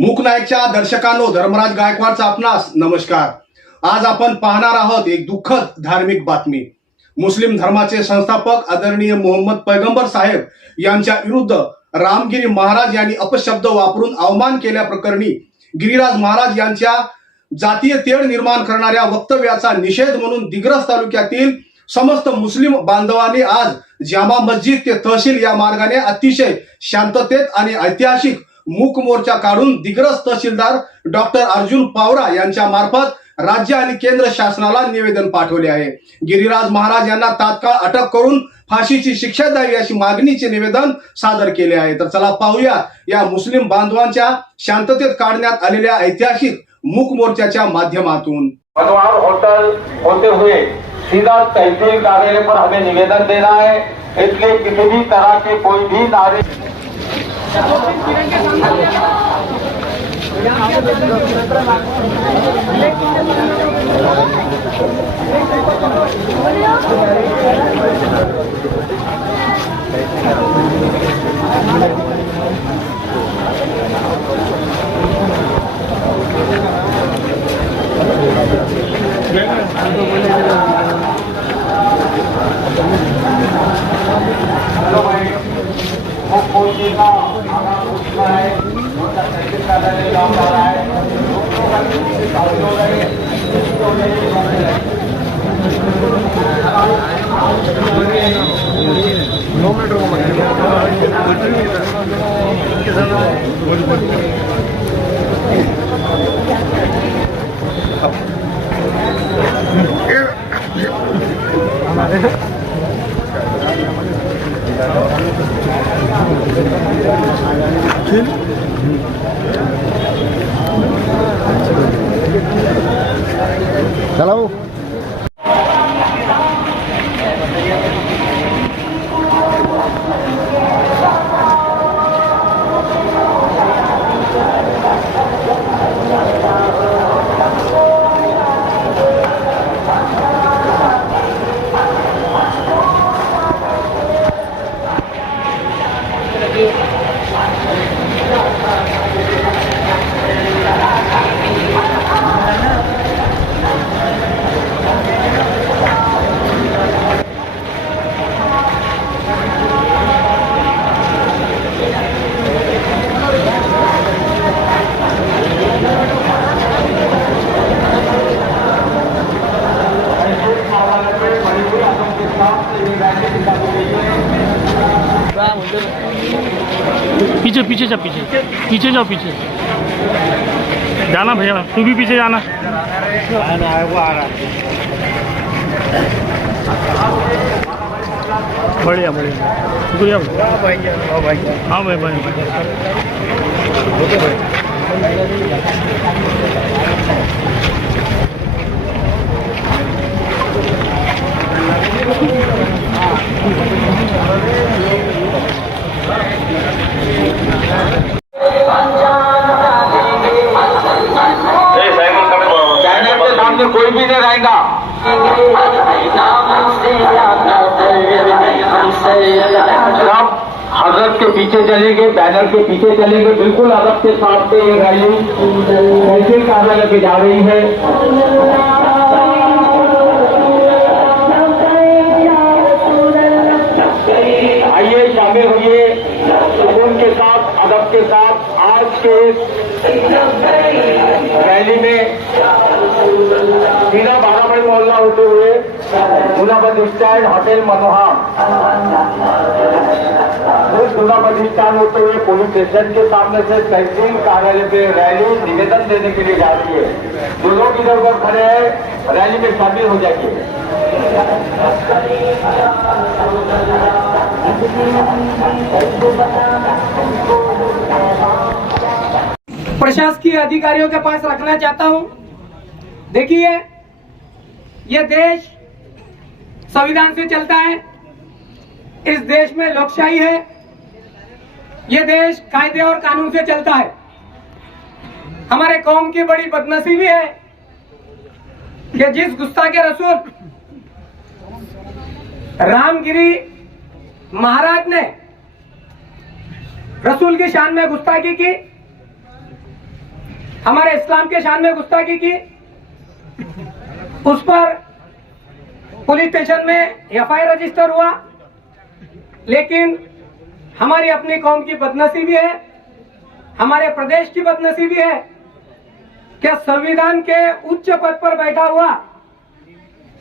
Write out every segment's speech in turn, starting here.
मूक नाईकच्या दर्शकांनो, धर्मराज गायकवाडचा आपणास नमस्कार। आज आपण पाहणार आहोत एक दुःखद धार्मिक बातमी। मुस्लिम धर्माचे संस्थापक आदरणीय मोहम्मद पैगंबर साहेब यांच्या विरुद्ध रामगिरी महाराज यांनी अपशब्द वापरून अवमान केल्याप्रकरणी गिरिराज महाराज यांच्या जातीय तेढ निर्माण करणाऱ्या वक्तव्याचा निषेध म्हणून दिग्रस तालुक्यातील समस्त मुस्लिम बांधवांनी आज जामा मस्जिद ते तहसील या मार्गाने अतिशय शांततेत आणि ऐतिहासिक मूक मोर्चा काढून दिग्रस तहसीलदार डॉक्टर अर्जुन पावरा यांच्या मार्फत राज्य आणि केंद्र शासनाला निवेदन पाठवले आहे। गिरिराज महाराज यांना तात्काळ अटक करून फाशीची शिक्षा द्यावी अशी मागणीचे निवेदन सादर केले आहे। तर चला पाहूया या मुस्लिम बांधवांच्या शांततेत काढण्यात आलेल्या ऐतिहासिक मूक मोर्चाच्या माध्यमातून। मनोहर होटल होते हुए सीधा तहसील कार्यालय पर हमें निवेदन देना है, इसलिए किसी भी तरह के कोई भी नारे Hello. पीछे पीछे जा, पीछे जाओ, पीछे जाना भैया, तू भी पीछे जाना। बढ़िया बढ़िया, शुक्रिया हाँ भाई भाई। चैनल के सामने कोई भी नहीं रहेगा। सब हजरत के पीछे चलेंगे, बैनर के पीछे चलेंगे, बिल्कुल अदब के साथ ये रैली तहसील कार्यालय पे जा रही है। आइए शामिल होइए सुकून के साथ, अदब के साथ आज के रैली में सीधा 12 मई मोहल्ला होते हुए दूनाबाद स्टैंड होटल मनोहर, दूनाबाद स्टैंड होते हुए पुलिस स्टेशन के सामने से तहसील कार्यालय पे रैली निवेदन देने के लिए जा रही है। जो लोग इधर उधर खड़े हैं रैली में शामिल हो जाइए। प्रशासकीय अधिकारियों के पास रखना चाहता हूं। देखिए, यह देश संविधान से चलता है, इस देश में लोकशाही है, यह देश कायदे और कानून से चलता है। हमारे कौम की बड़ी बदनसीबी है कि जिस गुस्ताखे रसूल रामगिरी महाराज ने रसूल की शान में गुस्ताखी की, हमारे इस्लाम के शान में गुस्ताखी की, उस पर पुलिस स्टेशन में एफआईआर रजिस्टर हुआ। लेकिन हमारी अपनी कौम की बदनसीबी है, हमारे प्रदेश की बदनसीबी है कि संविधान के उच्च पद पर बैठा हुआ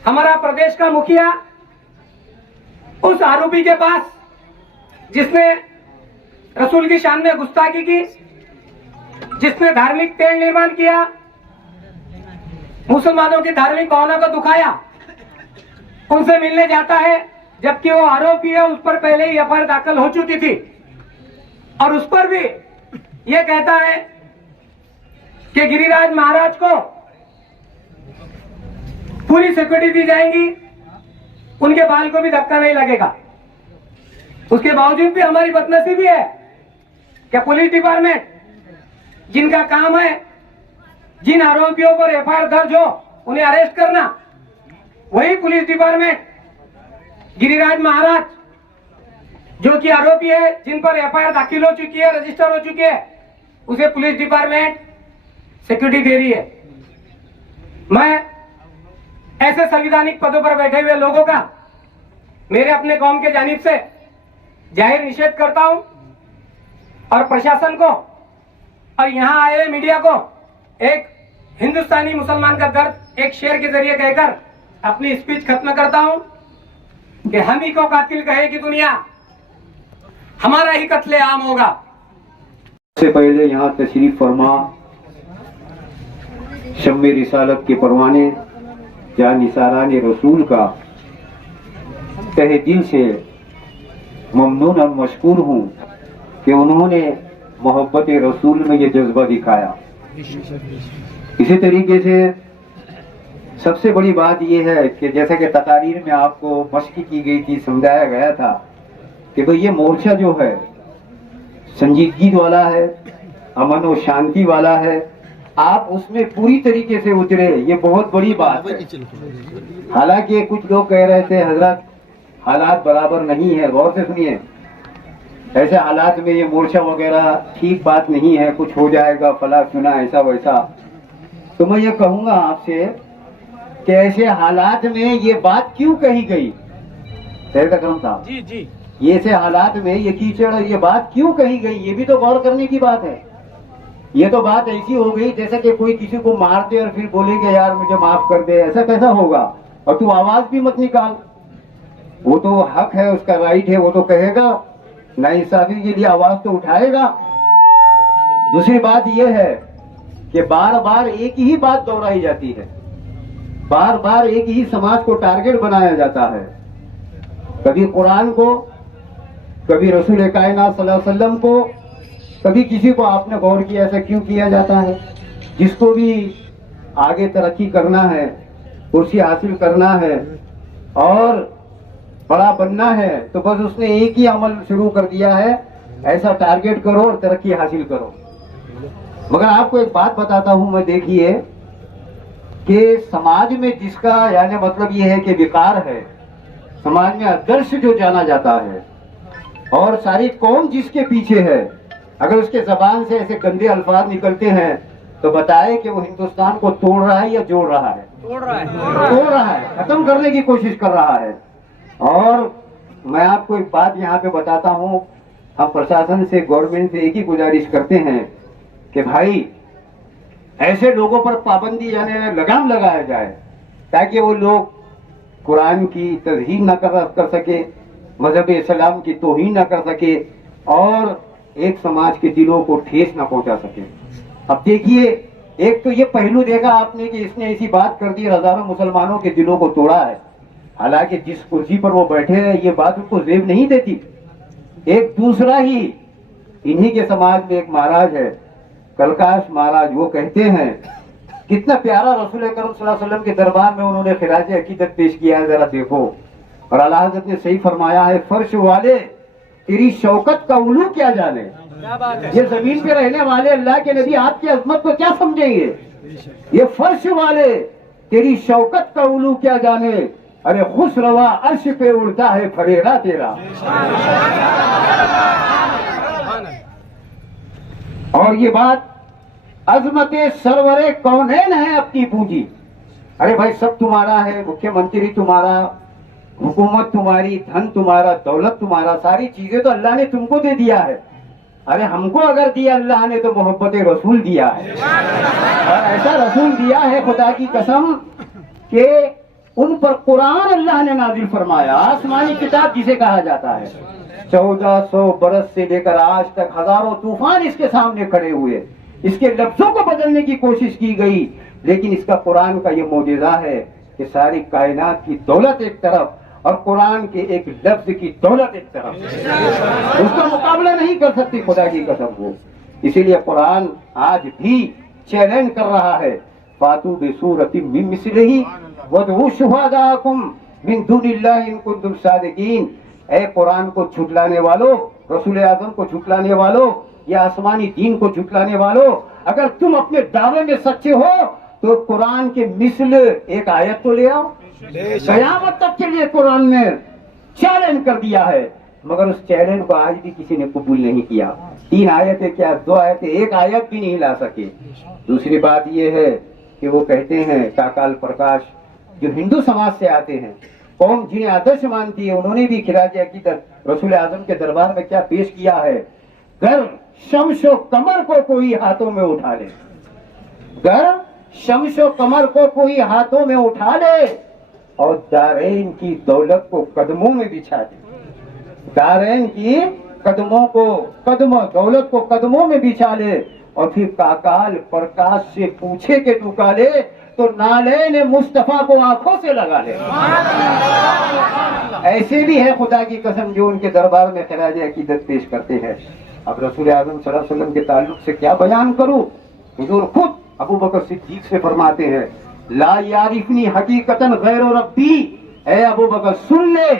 हमारा प्रदेश का मुखिया उस आरोपी के पास जिसने रसूल की शान में गुस्ताखी की, जिसने धार्मिक तेल निर्माण किया, मुसलमानों की धार्मिक भावना को दुखाया, उनसे मिलने जाता है, जबकि वो आरोपी है, उस पर पहले ही एफआईआर दाखिल हो चुकी थी और उस पर भी ये कहता है कि गिरिराज महाराज को पूरी सिक्योरिटी दी जाएगी, उनके बाल को भी धक्का नहीं लगेगा। उसके बावजूद भी हमारी बदनसीबी है कि पुलिस डिपार्टमेंट जिनका काम है जिन आरोपियों पर एफआईआर दर्ज हो उन्हें अरेस्ट करना, वही पुलिस डिपार्टमेंट गिरिराज महाराज जो कि आरोपी है, जिन पर एफआईआर दाखिल हो चुकी है, रजिस्टर हो चुकी है, उसे पुलिस डिपार्टमेंट सिक्योरिटी दे रही है। मैं ऐसे संवैधानिक पदों पर बैठे हुए लोगों का मेरे अपने कौम के जानिब से जाहिर निषेध करता हूं और प्रशासन को और यहां आए हुए मीडिया को एक हिंदुस्तानी मुसलमान का दर्द एक शेर के जरिए कहकर अपनी स्पीच खत्म करता हूं कि हम ही को कातिल कहेगी दुनिया, हमारा ही कत्ले आम होगा। सबसे पहले यहाँ तशरीफ फरमा शम्मे रिसालत के परवाने या निसारान रसूल का तहे दिल से ममनून और मशकूर हूँ कि उन्होंने मोहब्बत रसूल में ये जज्बा दिखाया। इसी तरीके से सबसे बड़ी बात यह है कि जैसा कि तकारीर में आपको मशक़ की गई थी, समझाया गया था कि भाई ये मोर्चा जो है संजीदगी वाला है, अमन और शांति वाला है, आप उसमें पूरी तरीके से उतरे, ये बहुत बड़ी बात है। हालांकि कुछ लोग कह रहे थे हजरत हालात बराबर नहीं है, गौर से सुनिए, ऐसे हालात में ये मोर्चा वगैरह ठीक बात नहीं है, कुछ हो जाएगा फला चुना ऐसा वैसा। तो मैं ये कहूँगा आपसे कि ऐसे हालात में ये बात क्यों कही गई? करम साहब जी जी, ये ऐसे हालात में ये कीचड़ ये बात क्यों कही गई, ये भी तो गौर करने की बात है। ये तो बात ऐसी हो गई जैसे कि कोई किसी को मार दे और फिर बोले कि यार मुझे माफ कर दे, ऐसा कैसा होगा? और तू आवाज भी मत निकाल, वो तो हक है, उसका राइट है, वो तो कहेगा, नाइंसाफी के लिए आवाज तो उठाएगा। दूसरी बात यह है कि बार बार एक ही बात दोहराई जाती है, बार बार एक ही समाज को टारगेट बनाया जाता है, कभी कुरान को, कभी रसूल कायनात सल्लल्लाहु अलैहि वसल्लम को, कभी किसी को। आपने गौर किया ऐसा क्यों किया जाता है? जिसको भी आगे तरक्की करना है, कुर्सी हासिल करना है और बड़ा बनना है, तो बस उसने एक ही अमल शुरू कर दिया है, ऐसा टारगेट करो और तरक्की हासिल करो। मगर आपको एक बात बताता हूं मैं, देखिए कि समाज में जिसका यानी मतलब ये है कि विकार है, समाज में आदर्श जो जाना जाता है और सारी कौम जिसके पीछे है, अगर उसके जबान से ऐसे गंदे अल्फाज निकलते हैं तो बताए कि वो हिंदुस्तान को तोड़ रहा है या जोड़ रहा है? तोड़ रहा है, खत्म करने की कोशिश कर रहा है। और मैं आपको एक बात यहाँ पे बताता हूँ, हम प्रशासन से, गवर्नमेंट से एक ही गुजारिश करते हैं कि भाई ऐसे लोगों पर पाबंदी यानी लगाम लगाया जाए ताकि वो लोग कुरान की तज़हीन न कर सके, मजहब इस्लाम की तौहीन न कर सके और एक समाज के दिलों को ठेस न पहुंचा सके। अब देखिए, एक तो ये पहलू देखा आपने कि इसने ऐसी बात कर दी, हजारों मुसलमानों के दिलों को तोड़ा है, हालांकि जिस कुर्सी पर वो बैठे हैं ये बात उनको जेब नहीं देती। एक दूसरा ही इन्हीं के समाज में एक महाराज है, कलकाश महाराज, वो कहते हैं, कितना प्यारा रसूल करीम सल्लल्लाहु अलैहि वसल्लम के दरबार में उन्होंने खिराज अकीदत पेश किया है, जरा देखो। और आला हज़रत ने सही फरमाया है, फर्श वाले तेरी शौकत का उलू क्या जाने, ये जमीन पे रहने वाले अल्लाह के नबी आपकी अजमत को क्या समझेंगे? ये फर्श वाले तेरी शौकत का उलू क्या जाने, अरे खुश रवा अर्श पे उड़ता है फरेरा तेरा। और ये बात अजमत सरवरे कौनैन है अपनी पूंजी। अरे भाई सब तुम्हारा है, मुख्यमंत्री तुम्हारा, हुकूमत तुम्हारी, धन तुम्हारा, दौलत तुम्हारा, सारी चीजें तो अल्लाह ने तुमको दे दिया है। अरे हमको अगर दिया अल्लाह ने तो मोहब्बत रसूल दिया है, और ऐसा रसूल दिया है खुदा की कसम कि उन पर कुरान अल्लाह ने नाजिल फरमाया, आसमानी किताब जिसे कहा जाता है। 1400 बरस से लेकर आज तक हजारों तूफान इसके सामने खड़े हुए, इसके लफ्जों को बदलने की कोशिश की गई, लेकिन इसका कुरान का ये मौजज़ा है कि सारी कायनात की दौलत एक तरफ और कुरान के एक लफ्ज की दौलत एक तरफ, उसका मुकाबला नहीं कर सकती खुदा की कसम वो। इसीलिए कुरान आज भी चैलेंज कर रहा है, फातू बिसूरतिम मिन मिस्लिही वदऊ शुहदाकुम मिन दुनिल्लाहि इन कुंतुम सादिकीन। ऐ कुरान को झुटलाने वालों, रसूल आज़म को झुटलाने वालों, या आसमानी दीन को झुटलाने वालों, अगर तुम अपने दावे में सच्चे हो तो कुरान के मिसल एक आयत तो ले आओ। कयामत तक के लिए कुरान में चैलेंज कर दिया है, मगर उस चैलेंज को आज भी किसी ने कबूल नहीं किया। 3 आयतें क्या, 2 आयतें, 1 आयत भी नहीं ला सके। दूसरी बात यह है कि वो कहते हैं काकाल प्रकाश जो हिंदू समाज से आते हैं, कौम जिन्हें आदर्श मानती है, उन्होंने भी खिराज अकीदत रसूल आजम के दरबार में क्या पेश किया है, गर शमशो कमर को कोई हाथों में उठा ले, गर शमशो कमर को कोई हाथों में उठा ले और दारैन की दौलत को कदमों में बिछा दे, दारैन की कदमों दौलत को कदमों में बिछा ले और फिर काकाल प्रकाश से पूछे के टुका ले तो नालैन मुस्तफा को आंखों से लगा ले। ऐसे भी है खुदा की कसम जो उनके दरबार में खिराज अकीदत पेश करते हैं। अब रसूल आज़म सल्लल्लाहु अलैहि वसल्लम के ताल्लुक से क्या बयान करूं, हुजूर खुद अबू बकर सिद्दीक से फरमाते हैं, ला यारिफनी हकीकतन गैर रब्बी, ऐ अबू बकर सुन ले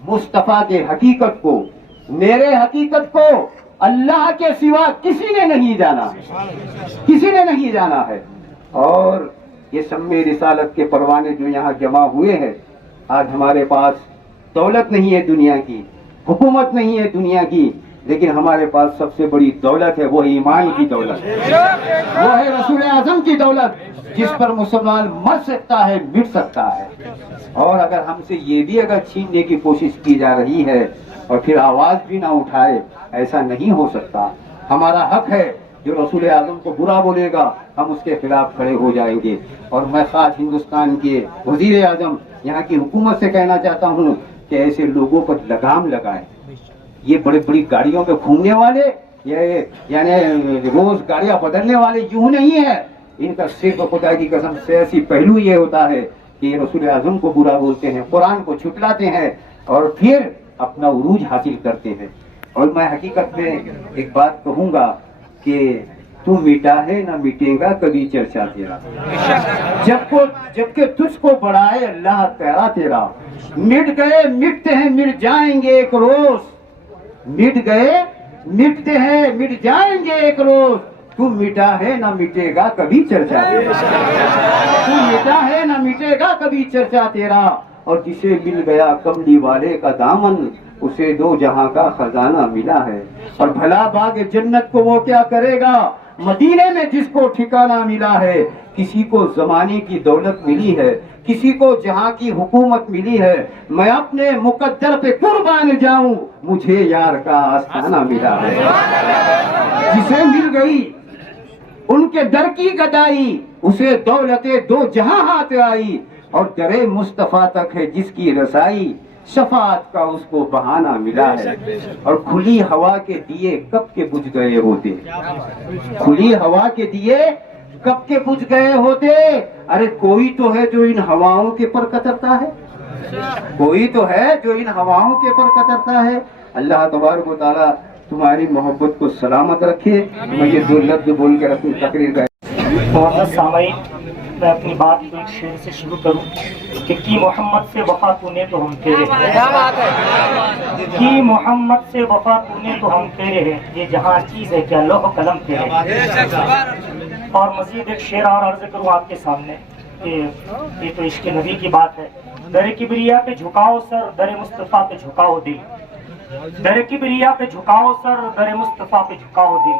मुस्तफा के हकीकत को, मेरे हकीकत को अल्लाह के सिवा किसी ने नहीं जाना, किसी ने नहीं जाना है। और ये सम्मे रिसालत के परवाने जो यहाँ जमा हुए हैं, आज हमारे पास दौलत नहीं है दुनिया की, हुकूमत नहीं है दुनिया की, लेकिन हमारे पास सबसे बड़ी दौलत है, वो ईमान की दौलत, वो है रसूल आज़म की दौलत, जिस पर मुसलमान मर सकता है, मिट सकता है। और अगर हमसे ये भी अगर छीनने की कोशिश की जा रही है और फिर आवाज भी ना उठाए, ऐसा नहीं हो सकता। हमारा हक है, जो रसूल आज़म को बुरा बोलेगा हम उसके खिलाफ खड़े हो जाएंगे। और मैं खास हिंदुस्तान के वजीर आज़म, यहाँ की हुकूमत से कहना चाहता हूँ कि ऐसे लोगों पर लगाम लगाए। ये बड़ी बड़ी गाड़ियों में घूमने वाले, ये यानी रोज गाड़ियां बदलने वाले यूं नहीं है, इनका सिर्फ खुदा की कसम सियासी पहलू ये होता है कि ये रसूल आज़म को बुरा बोलते हैं, कुरान को छुटलाते हैं और फिर अपना उरूज हासिल करते हैं। और मैं हकीकत में एक बात कहूंगा कि तू मिटा है ना मिटेगा कभी चर्चा तेरा, जबकि तुझको बढ़ाए अल्लाह तेरा तेरा, मिट गए मिटते हैं मिट जाएंगे एक रोज, मिट गए मिटते हैं मिट जाएंगे एक रोज, तू मिटा है ना मिटेगा कभी चर्चा तेरा, तू मिटा है ना मिटेगा कभी चर्चा तेरा। और जिसे मिल गया कमली वाले का दामन, उसे 2 जहां का खजाना मिला है। और भला बाग जन्नत को वो क्या करेगा, मदीने में जिसको ठिकाना मिला है। किसी को जमाने की दौलत मिली है, किसी को जहां की हुकूमत मिली है, मैं अपने मुकद्दर पे कुर्बान जाऊं, मुझे यार का आस्थाना मिला है। जिसे मिल गई उनके दर की गदाई, उसे दौलते 2 जहां हाथ आई। और दरे मुस्तफा तक है जिसकी रसाई, शफात का उसको बहाना मिला है। और खुली हवा के दिए कब के बुझ गए होते, खुली हवा के दिए कब के बुझ गए होते। अरे कोई तो है जो इन हवाओं के पर कतरता है, कोई तो है जो इन हवाओं के पर कतरता है। अल्लाह तबारक व तआला तुम्हारी मोहब्बत को सलामत रखे। मैं ये 2 लफ्ज बोल कर अपनी तकरीर का सामाईन, मैं अपनी बात को एक शेर से शुरू करूं कि मोहम्मद से वफा तूने तो हम तेरे हैं, कि मोहम्मद से वफा तूने तो हम तेरे हैं, ये जहां चीज़ है क्या लौह कलम तेरे। और मजीद एक शेर और अर्ज करूं आपके सामने कि ये तो इश्क नबी की बात है। दर किबरिया पे झुकाओ सर, दर मुस्तफ़ा पे झुकाओ दिल, दर किबरिया पे झुकाओ सर, दर मुस्तफ़ा पे झुकाओ दिल।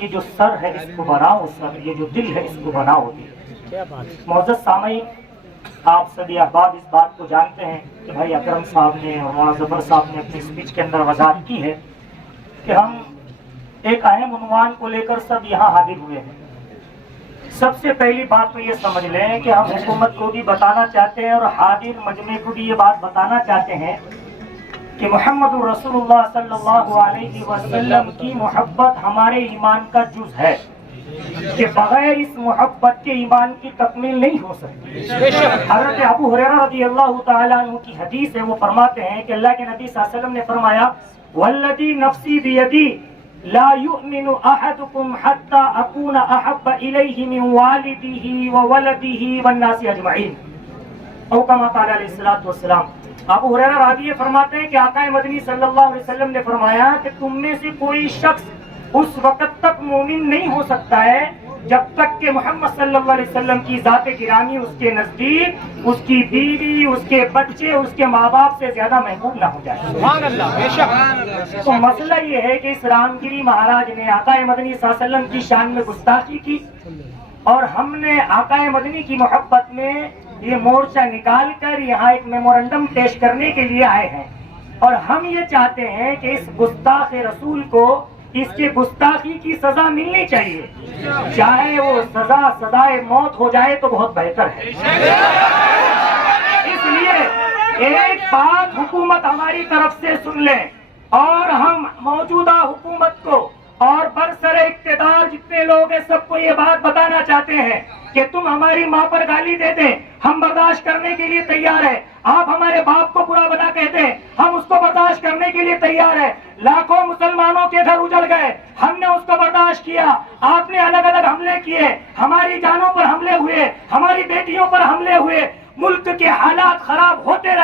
یہ جو سر ہے اس کو بناؤ سر، یہ جو دل ہے اس کو بناؤ دل۔ معزز سامعین، آپ سبھی احباب اس بات کو جانتے ہیں کہ بھائی اکرم صاحب نے اور مولانا ظفر صاحب نے اپنی اسپیچ کے اندر وضاحت کی ہے کہ ہم ایک اہم عنوان کو لے کر سب یہاں حاضر ہوئے ہیں۔ سب سے پہلی بات تو یہ سمجھ لیں کہ ہم حکومت کو بھی بتانا چاہتے ہیں اور حاضر مجمع کو بھی یہ بات بتانا چاہتے ہیں کہ محمد رسول اللہ صلی اللہ علیہ وسلم کی محبت ہمارے ایمان کا جز ہے، کہ بغیر اس محبت کے ایمان کی تکمیل نہیں ہو سکتی۔ حضرت ابو ہریرہ رضی اللہ تعالیٰ عنہ کی حدیث ہے، وہ فرماتے ہیں کہ اللہ کے نبی صلی اللہ علیہ وسلم نے فرمایا والذی نفسی بیدی لا یؤمن احدکم حتی اکون احب الیہ من والدہ وولدہ والناس اجمعین، او کما قال علیہ الصلوۃ والسلام۔ ابو ہریرہ راوی فرماتے ہیں کہ آقا مدنی صلی اللہ علیہ وسلم نے فرمایا کہ تم میں سے کوئی شخص اس وقت تک مومن نہیں ہو سکتا ہے جب تک کہ محمد صلی اللہ علیہ وسلم کی ذات گرامی اس کے نزدیک اس کی بیوی، اس کے بچے، اس کے ماں باپ سے زیادہ محبوب نہ ہو جائے۔ سبحان اللہ، بے شک۔ تو مسئلہ یہ ہے کہ اس رام گیری مہاراج نے آقا مدنی صلی اللہ علیہ وسلم کی شان میں گستاخی کی، اور ہم نے آقا مدنی کی محبت میں یہ مورچہ نکال کر یہاں ایک میمورنڈم پیش کرنے کے لیے آئے ہیں، اور ہم یہ چاہتے ہیں کہ اس گستاخ رسول کو اس کے گستاخی کی سزا ملنی چاہیے، چاہے وہ سزا سزائے موت ہو جائے تو بہت بہتر ہے۔ اس لیے ایک بات حکومت ہماری طرف سے سن لیں، اور ہم موجودہ حکومت کو اور برسر اقتدار جتنے لوگ ہیں سب کو یہ بات بتانا چاہتے ہیں کہ تم ہماری ماں پر گالی دے دیں، ہم برداشت کرنے کے لیے تیار ہیں۔ آپ ہمارے باپ کو برا بنا کہتے ہیں، ہم اس کو برداشت کرنے کے لیے تیار ہیں۔ لاکھوں مسلمانوں کے گھر اجڑ گئے، ہم نے اس کو برداشت کیا۔ آپ نے الگ الگ حملے کیے، ہماری جانوں پر حملے ہوئے، ہماری بیٹیوں پر حملے ہوئے، ملک کے حالات خراب ہوتے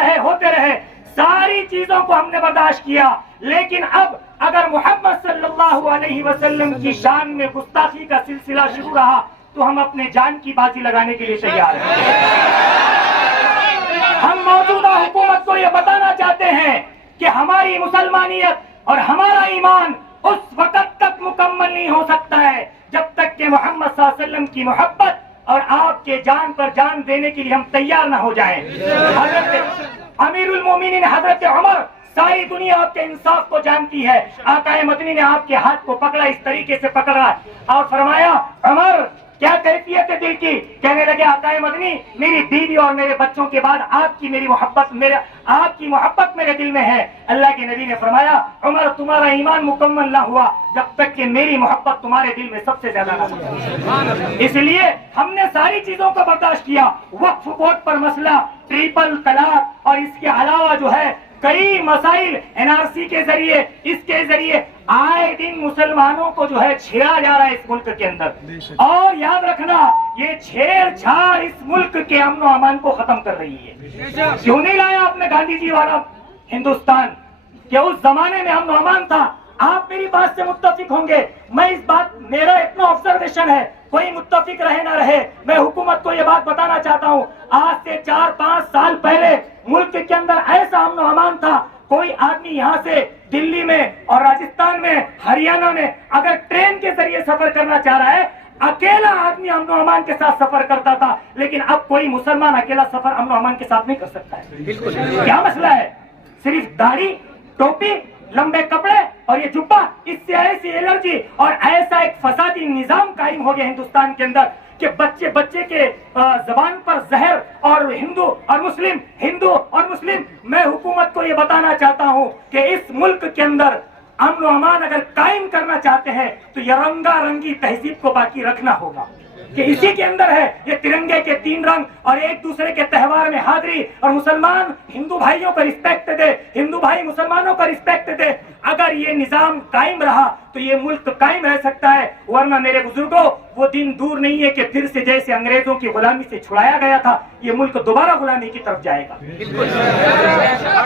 رہے، ساری چیزوں کو ہم نے برداشت کیا، لیکن اب اگر محمد صلی اللہ علیہ وسلم کی شان میں گستاخی کا سلسلہ شروع رہا تو ہم اپنے جان کی بازی لگانے کے لیے تیار ہیں۔ ہم موجودہ حکومت کو یہ بتانا چاہتے ہیں کہ ہماری مسلمانیت اور ہمارا ایمان اس وقت تک مکمل نہیں ہو سکتا ہے جب تک کہ محمد صلی اللہ علیہ وسلم کی محبت اور آپ کے جان پر جان دینے کے لیے ہم تیار نہ ہو جائیں۔ حضرت امیر المومنین حضرت عمر، ساری دنیا آپ کے انصاف کو جانتی ہے، آقا مدنی نے آپ کے ہاتھ کو پکڑا، اس طریقے سے پکڑا اور فرمایا عمر کیا کیفیت ہے دل کی؟ کہنے لگے آقا مدنی میری بیوی اور میرے بچوں کے بعد آپ کی محبت میرے دل میں ہے۔ اللہ کے نبی نے فرمایا عمر تمہارا ایمان مکمل نہ ہوا جب تک کہ میری محبت تمہارے دل میں سب سے زیادہ نہ ہو۔ اس لیے ہم نے ساری چیزوں کو برداشت کیا، وقف بورڈ پر مسئلہ، ٹریپل طلاق اور اس کے علاوہ جو ہے کئی مسائل NRC کے ذریعے، اس کے ذریعے آئے دن مسلمانوں کو جو ہے چھیڑا جا رہا ہے اس ملک کے اندر، اور یاد رکھنا یہ چھیڑ چھاڑ اس ملک کے امن و امان کو ختم کر رہی ہے۔ کیوں نہیں لایا آپ نے گاندھی جی والا ہندوستان کہ اس زمانے میں امن و امان تھا؟ آپ میری بات سے متفق ہوں گے، میں اس بات میرا اتنا آبزرویشن ہے، کوئی متفق رہے نہ رہے میں حکومت کو یہ بات بتانا چاہتا ہوں، آج سے 4-5 سال پہلے ملک کے اندر ایسا امن و امان تھا، کوئی آدمی یہاں سے دلی میں اور راجستھان میں، ہریانہ میں اگر ٹرین کے ذریعے سفر کرنا چاہ رہا ہے اکیلا آدمی امن و امان کے ساتھ سفر کرتا تھا، لیکن اب کوئی مسلمان اکیلا سفر امن و امان کے ساتھ نہیں کر سکتا ہے۔ کیا مسئلہ ہے؟ صرف داڑھی، ٹوپی، لمبے کپڑے اور یہ جبہ، اس سے ایسی الرجی اور ایسا ایک فسادی نظام قائم ہو گیا ہندوستان کے اندر کہ بچے کے زبان پر زہر، اور ہندو اور مسلم۔ میں حکومت کو یہ بتانا چاہتا ہوں کہ اس ملک کے اندر امن و امان اگر قائم کرنا چاہتے ہیں تو یہ رنگا رنگی تہذیب کو باقی رکھنا ہوگا کہ اسی کے اندر ہے یہ ترنگے کے 3 رنگ اور ایک دوسرے کے تہوار میں حاضری، اور مسلمان ہندو بھائیوں کو رسپیکٹ دے، ہندو بھائی مسلمانوں کو رسپیکٹ دے۔ اگر یہ نظام قائم رہا تو یہ ملک قائم رہ سکتا ہے، ورنہ میرے بزرگوں وہ دن دور نہیں ہے کہ پھر سے جیسے انگریزوں کی غلامی سے چھڑایا گیا تھا یہ ملک دوبارہ غلامی کی طرف جائے گا۔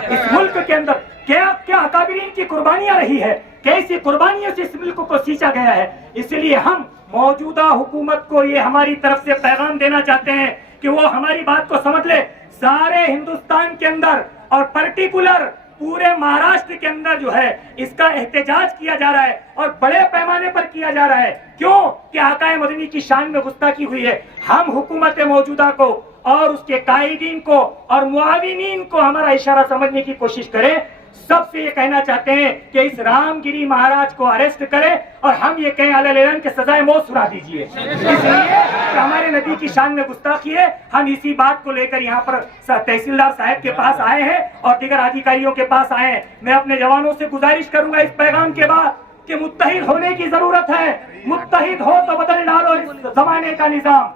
اس ملک کے اندر کیا اکابرین کی قربانیاں رہی ہے، کیسی قربانیوں سے اس ملک کو سینچا گیا ہے۔ اس لیے ہم موجودہ حکومت کو یہ ہماری طرف سے پیغام دینا چاہتے ہیں کہ وہ ہماری بات کو سمجھ لے۔ سارے ہندوستان کے اندر اور پرٹیکولر पूरे महाराष्ट्र के अंदर जो है इसका एहतजाज किया जा रहा है और बड़े पैमाने पर किया जा रहा है। क्यों कि आकाए मदनी की शान में गुस्ताखी हुई है। हम हुकूमत मौजूदा को और उसके कायदीन को और मुआविनीन को हमारा इशारा समझने की कोशिश करें। सबसे ये कहना चाहते हैं कि इस रामगिरी महाराज को अरेस्ट करें और हम ये कहें अलग के सजाए मौत सुना दीजिए, इसलिए कि हमारे नबी की शान में गुस्ताखी है। हम इसी बात को लेकर यहाँ पर तहसीलदार साहब के पास आए हैं और दीगर अधिकारियों के पास आए हैं। मैं अपने जवानों से गुजारिश करूंगा इस पैगाम के बाद कि मुत्तहिद होने की जरूरत है। मुत्तहिद हो तो बदल डालो इस जमाने का निजाम,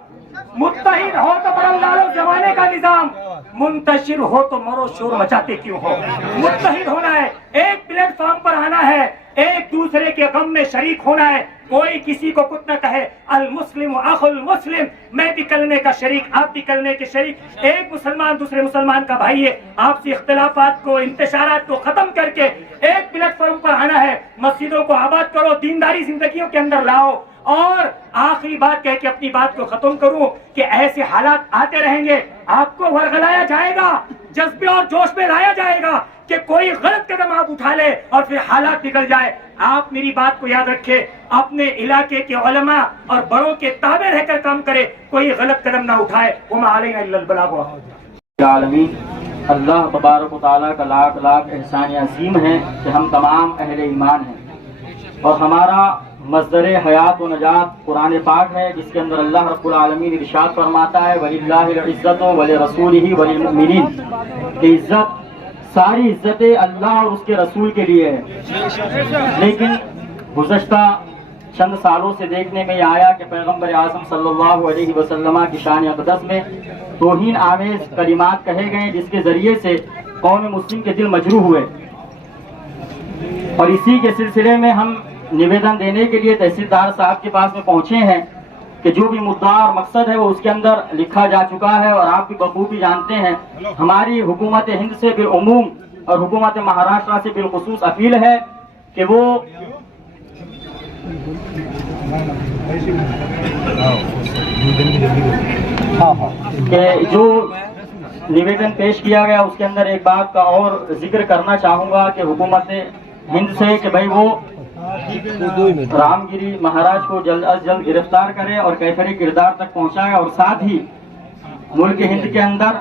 मुत्तहिद हो तो बदल डालो जमाने का निजाम, मुंतशिर हो तो मरो शोर मचाते क्यों हो। मुत्तहिद होना है, एक प्लेटफॉर्म पर आना है, एक दूसरे के गम में शरीक होना है। कोई किसी को कुछ न कहे, अल मुस्लिम अखुल मुस्लिम, मैं भी कलमे का शरीक, आप भी कलमे के शरीक। एक मुसलमान दूसरे मुसलमान का भाई है। आपसी इख्तिलाफात को, इंतशारात को खत्म करके एक प्लेटफॉर्म पर आना है। मस्जिदों को आबाद करो, दीनदारी जिंदगियों के अंदर लाओ। और आखिरी बात कह के अपनी बात को खत्म करूं कि ऐसे हालात आते रहेंगे, आपको वरगलाया जाएगा, जज्बे और जोश में लाया जाएगा कि कोई गलत कदम आप उठा ले और फिर हालात बिगड़ जाए। आप मेरी बात को याद रखें, अपने इलाके के उलमा और बड़ों के ताबे रहकर काम करे, कोई गलत कदम ना उठाए। वमा अलैना इल्लल बलाग। आलमीन, अल्लाह तबारक व तआला का लाख लाख एहसान अजीम है कि हम तमाम अहले ईमान हैं और हमारा मज़दर हयात व नजात कुरान पाक है, जिसके अंदर अल्लाह रब्बुल आलमीन इरशाद फरमाता है वलिल्लाहिल इज्जतु व लिरसूलिही व लिलमुमिनीन, कि इज्जत, सारी इज्जतें अल्लाह और उसके रसूल के लिए है। लेकिन गुज़श्ता चंद सालों से देखने में आया कि पैगम्बर आज़म सल्लल्लाहु अलैहि वसल्लम की शान अक़दस में तौहीन आमेज़ कलिमात कहे गए, जिसके जरिए से कौम मुस्लिम के दिल मजरूह हुए। और इसी के सिलसिले में हम निवेदन देने के लिए तहसीलदार साहब के पास में पहुंचे हैं कि जो भी मुद्दा और मकसद है वो उसके अंदर लिखा जा चुका है। और आप भी बखूबी जानते हैं, हमारी हुकूमत हिंद से बिलउमूम और हुकूमत महाराष्ट्र से बिलखुसूस अपील है कि वो कि जो निवेदन पेश किया गया उसके अंदर एक बात का और जिक्र करना चाहूंगा कि हुकूमत हिंद से कि भाई वो रामगिरी महाराज को जल्द अज जल्द गिरफ्तार करे और कैफरे किरदार तक पहुंचाए। और साथ ही मुल्क हिंद के अंदर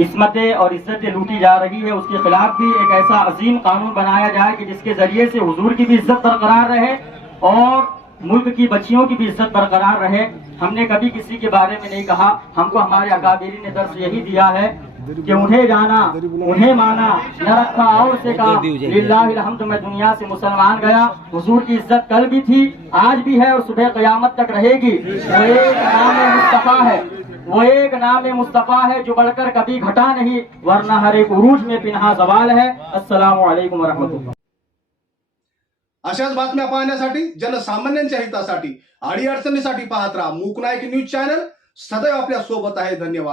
इस्मतें और इज्जतें लूटी जा रही है, उसके खिलाफ भी एक ऐसा अजीम कानून बनाया जाए कि जिसके जरिए से हुजूर की भी इज्जत बरकरार रहे और मुल्क की बच्चियों की भी इज्जत बरकरार रहे। हमने कभी किसी के बारे में नहीं कहा, हमको हमारे अकाबिरी ने दर्स यही दिया है कि उन्हें जाना, उन्हें माना, न रखा और से कहा। लिल्लाहिल हम्द, मैं दुनिया से मुसलमान गया। हुजूर की इज्जत कल भी थी, आज भी है और सुबह क़यामत तक रहेगी। वो एक नाम मुस्तफ़ा है, वो एक नाम मुस्तफ़ा है जो बढ़कर कभी घटा नहीं, वरना हर एक उरूज में पिन्हा सवाल है। अस्सलामु अलैकुम व रहमतुल्लाह। अशाच बातम्या पाहण्यासाठी, जनसामान्यांच्या हितासाठी, अडीअडचणीसाठी पाहत राहा मूक नायक न्यूज चॅनल। सदैव आपल्या सोबत आहे। धन्यवाद।